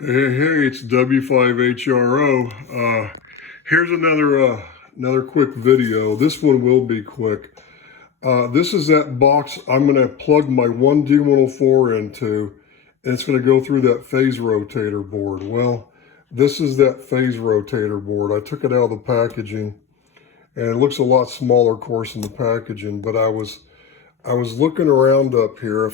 Hey, it's W5HRO. Here's another quick video. This one will be quick. This is that box I'm going to plug my 1D104 into, and it's going to go through that phase rotator board. Well, this is that phase rotator board. I took it out of the packaging, and it looks a lot smaller, of course, in the packaging, but I was looking around up here.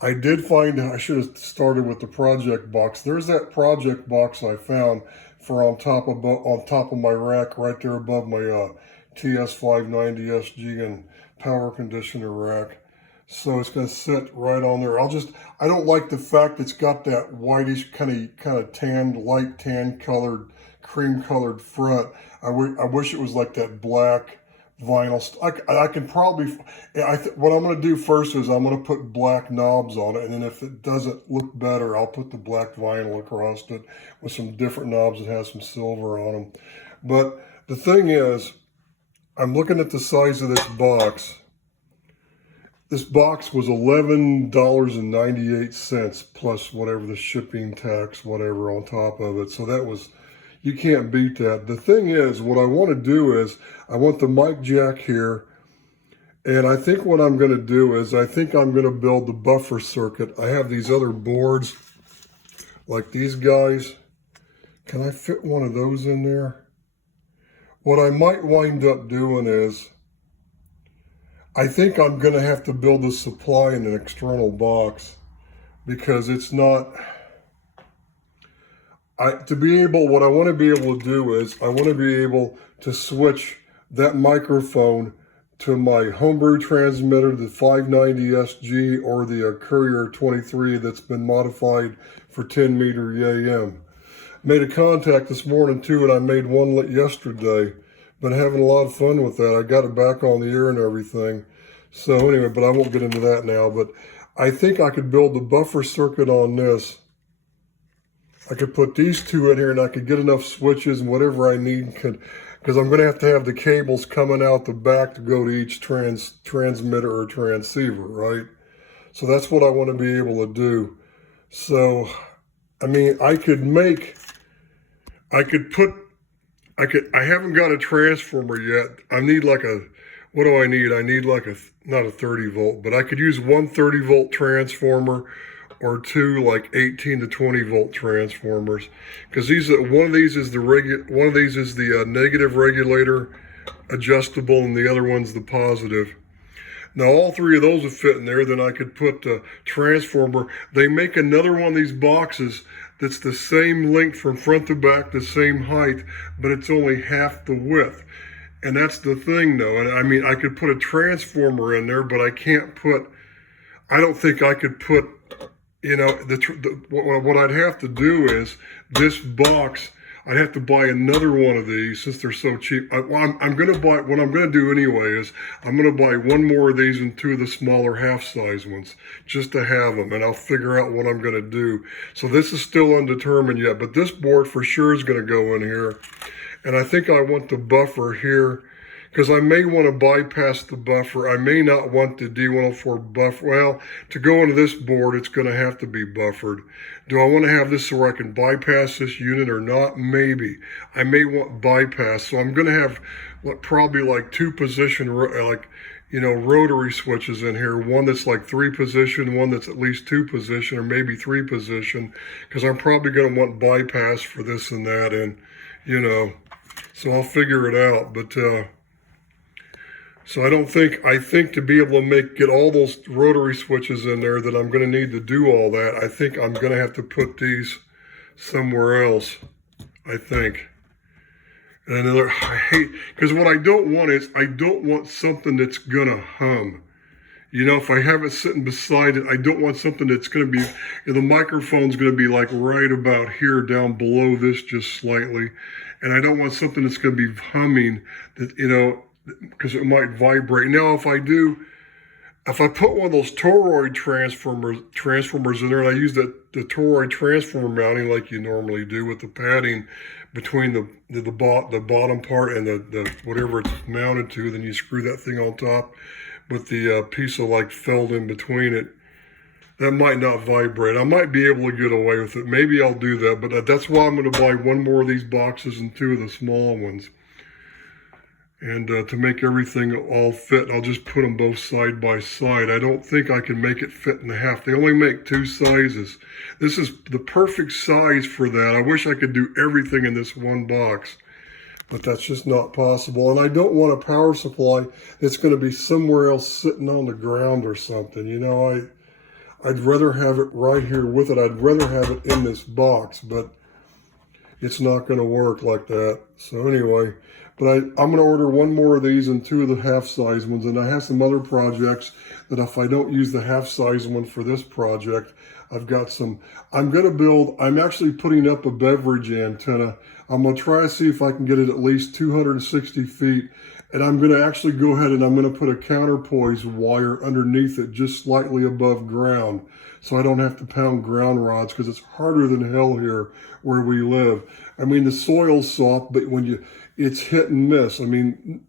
I did find, I should have started with the project box. There's that project box I found for on top of my rack right there above my TS590SG and power conditioner rack. So it's going to sit right on there. I don't like the fact it's got that whitish kind of tan, light tan colored, cream colored front. I wish it was like that black vinyl. I can probably, what I'm going to do first is I'm going to put black knobs on it, and then if it doesn't look better, I'll put the black vinyl across it with some different knobs that has some silver on them. But the thing is, I'm looking at the size of this box. This box was $11.98 plus whatever the shipping tax, whatever on top of it. So that was, you can't beat that. The thing is, what I want to do is, I want the mic jack here, and I think what I'm going to do is, I think I'm going to build the buffer circuit. I have these other boards, like these guys. Can I fit one of those in there? What I might wind up doing is, I think I'm going to have to build a supply in an external box, because it's not, what I want to be able to do is, I want to be able to switch that microphone to my homebrew transmitter, the 590SG, or the Courier 23 that's been modified for 10 meter EAM. Made a contact this morning too, and I made one yesterday. Been having a lot of fun with that. I got it back on the air and everything. So anyway, but I won't get into that now. But I think I could build the buffer circuit on this. I could put these two in here, and I could get enough switches and whatever I need, because I'm going to have the cables coming out the back to go to each transmitter or transceiver, right? So that's what I want to be able to do. So, I mean, I haven't got a transformer yet. I need like what do I need? I need like not a 30 volt, but I could use one 30 volt transformer or two like 18 to 20 volt transformers, because one of these is the negative regulator adjustable, and the other one's the positive. Now all three of those would fit in there. Then I could put the transformer. They make another one of these boxes that's the same length from front to back, the same height, but it's only half the width. And that's the thing though. And I mean, I could put a transformer in there, but I don't think I could put, what I'd have to do is, this box, I'd have to buy another one of these since they're so cheap. What I'm going to do anyway is, I'm going to buy one more of these and two of the smaller half-size ones just to have them, and I'll figure out what I'm going to do. So this is still undetermined yet, but this board for sure is going to go in here. And I think I want the buffer here, because I may want to bypass the buffer. I may not want the D104 buffer. Well, to go into this board, it's going to have to be buffered. Do I want to have this so I can bypass this unit or not? Maybe. I may want bypass. So I'm going to have probably like two position, rotary switches in here. One that's like 3 position, one that's at least 2 position, or maybe 3 position, because I'm probably going to want bypass for this and that, and so I'll figure it out. But so I think to be able to get all those rotary switches in there, that I'm going to need to do all that. I think I'm going to have to put these somewhere else, I think. And because what I don't want is, I don't want something that's going to hum. If I have it sitting beside it, I don't want something that's going to be, the microphone's going to be like right about here, down below this just slightly. And I don't want something that's going to be humming, that, because it might vibrate. Now, if I put one of those toroid transformers in there, and I use the toroid transformer mounting like you normally do, with the padding between the bottom part and the whatever it's mounted to, then you screw that thing on top with the piece of like felt in between it. that might not vibrate. I might be able to get away with it. Maybe I'll do that, but that's why I'm going to buy one more of these boxes and two of the small ones. And to make everything all fit, I'll just put them both side by side. I don't think I can make it fit in half. They only make two sizes. This is the perfect size for that. I wish I could do everything in this one box, but that's just not possible. And I don't want a power supply that's going to be somewhere else sitting on the ground or something. You know, I'd rather have it right here with it. I'd rather have it in this box, but it's not going to work like that. So anyway, but I'm going to order one more of these and two of the half-size ones. And I have some other projects that if I don't use the half-size one for this project, I've got some, I'm actually putting up a beverage antenna. I'm going to try to see if I can get it at least 260 feet. And I'm going to actually go ahead and I'm going to put a counterpoise wire underneath it just slightly above ground, so I don't have to pound ground rods, because it's harder than hell here where we live. I mean, the soil's soft, but it's hit and miss. I mean,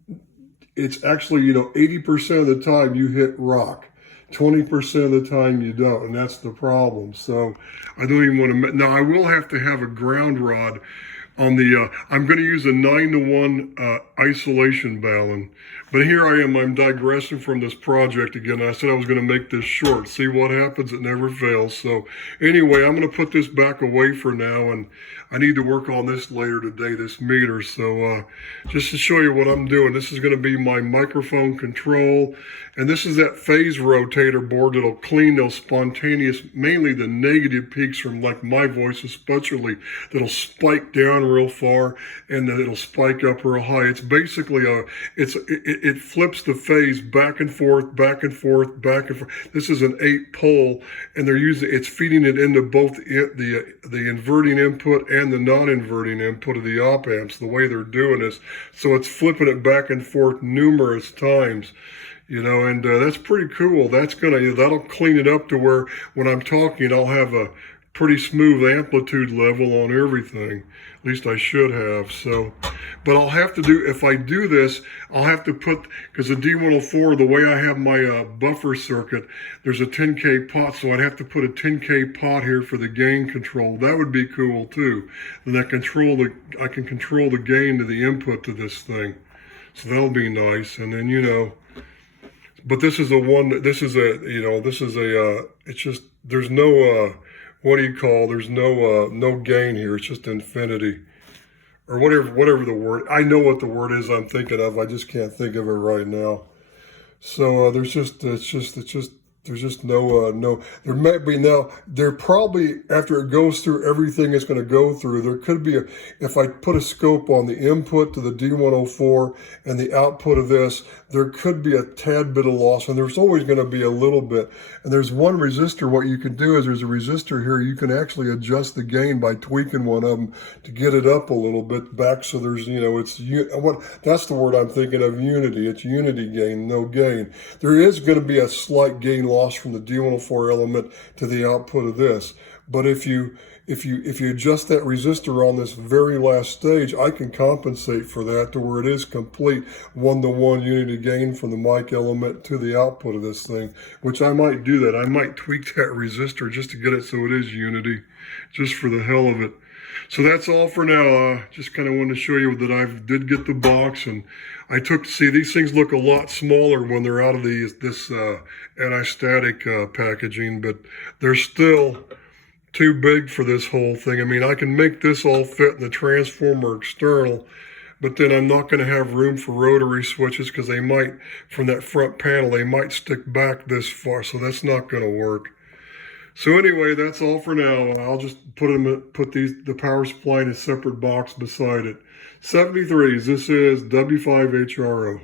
it's actually, 80% of the time you hit rock. 20% of the time you don't, and that's the problem. So I don't even want to, now I will have to have a ground rod on the, I'm going to use a 9-to-1 isolation balun. But here I am, I'm digressing from this project again. I said I was going to make this short. See what happens, it never fails. So anyway, I'm going to put this back away for now, and I need to work on this later today, this meter. So just to show you what I'm doing, this is going to be my microphone control. And this is that phase rotator board that'll clean those spontaneous, mainly the negative peaks from like my voice especially, that'll spike down real far and then it'll spike up real high. It's basically it flips the phase back and forth, back and forth, back and forth. This is an 8-pole, and it's feeding it into both the inverting input and the non-inverting input of the op amps, the way they're doing this. So it's flipping it back and forth numerous times. And that's pretty cool. That'll clean it up to where when I'm talking, I'll have a pretty smooth amplitude level on everything. At least I should have. So, but I'll have to do, if I do this, I'll have to put, because the D104, the way I have my buffer circuit, there's a 10K pot, so I'd have to put a 10K pot here for the gain control. That would be cool too. And I can control the gain to the input to this thing. So that'll be nice. And then, but this is it's just, there's no, there's no gain here. It's just infinity, or whatever the word. I know what the word is I'm thinking of. I just can't think of it right now. So there's just no, there might be now, there probably, after it goes through everything it's going to go through, there could be if I put a scope on the input to the D104 and the output of this, there could be a tad bit of loss, and there's always going to be a little bit. And there's one resistor. What you can do is there's a resistor here. You can actually adjust the gain by tweaking one of them to get it up a little bit back. So there's, that's the word I'm thinking of, unity. It's unity gain, no gain. There is going to be a slight gain loss from the D104 element to the output of this. But if you adjust that resistor on this very last stage, I can compensate for that to where it is complete 1-to-1 unity gain from the mic element to the output of this thing, which I might do that. I might tweak that resistor just to get it so it is unity, just for the hell of it. So that's all for now. Just kind of wanted to show you that I did get the box, and see, these things look a lot smaller when they're out of this anti-static packaging, but they're still too big for this whole thing. I mean, I can make this all fit in the transformer external, but then I'm not going to have room for rotary switches, because they might, from that front panel, they might stick back this far, so that's not going to work. So anyway, that's all for now. I'll just put the power supply in a separate box beside it. 73s, this is W5HRO.